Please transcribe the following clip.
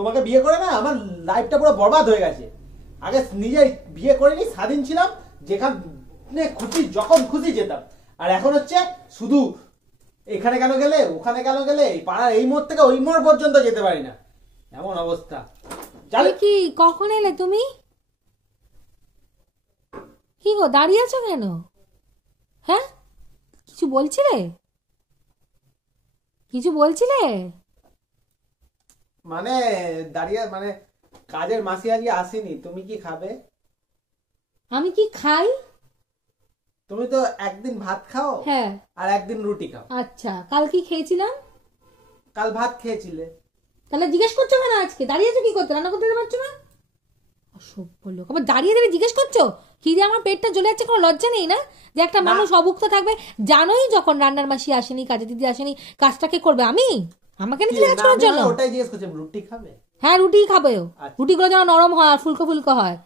তোমাকে বিয়ে করে না আমার লাইফটা পুরো বরবাদ হয়ে গেছে। আগে নিজে বিয়ে করিনি, স্বাধীন ছিলাম, যেখানে খুশি যখন খুশি যেতাম। আর এখন হচ্ছে শুধু এখানে কেন গেলে, ওখানে কেন গেলে, পাড়ার এই মোড় থেকে ওই মোড় পর্যন্ত যেতে পারি না, এমন অবস্থা। তাহলে কি কখন এলে তুমি? কি গো দাঁড়িয়ে আছো কেন? হ্যাঁ, কিছু বলছিলে? কিছু বলছিলে? মানে দাঁড়িয়ে মানে কাজের মাসি আজকে আসেনি, তুমি কি খাবে? আমি কি খাই? তুমি তো একদিন ভাত খাও হ্যাঁ। আর একদিন রুটি খাও। আচ্ছা, কাল কি খেয়েছিলাম? কাল ভাত খেয়েছিলে। তাহলে জিজ্ঞেস করছো কেন আজকে? দাঁড়িয়েছো কি করতে? রান্না করতে দিতে পারছো না? অসভ্য লোক, আবার দাঁড়িয়ে দেবে জিজ্ঞেস করছো? খিদে আমার পেটটা জ্বলে যাচ্ছে, কোনো লজ্জা নেই না যে একটা মানুষ অভুক্ত থাকবে? জানোই যখন রান্নার মাসি আসেনি, কাজে দিদি আসেনি, কাজটা কে করবে? আমি? আমাকে নিয়ে কাজ করার জন্য? ওটাই জিজ্ঞেস করছি, রুটি খাবে? হ্যাঁ, রুটি খাবে। রুটিগুলো যেন নরম হয় আর ফুলকো ফুলকো হয়।